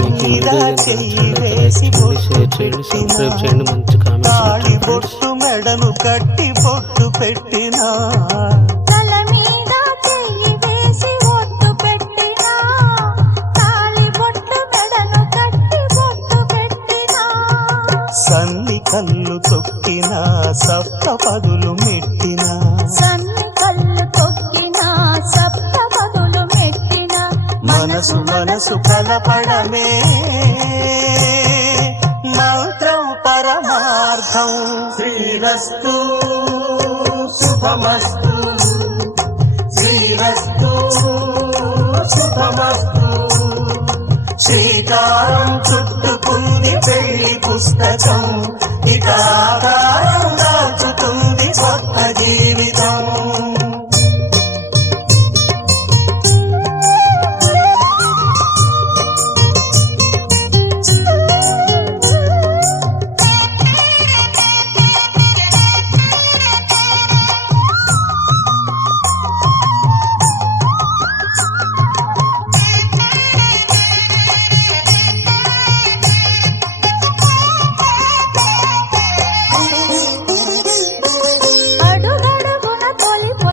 మీకు ఈ video subscribe చేయండి, మంచి కామెంట్స్ బొట్టు మెడను కట్టి బొట్టు పెట్టినా సన్ని కళ్ళు తొక్కిన సప్త పదులు మెట్టిన మనసు మనసు కలపడమే మంత్రం పరమార్థం. శ్రీరస్తు శుభమస్తు, శ్రీరస్తు శుభమస్తు. శ్రీకారం చుట్టుకుంది పెళ్లి పుస్తకం, ఇక ఆకారం దాచుతుంది కొత్త జీవితం.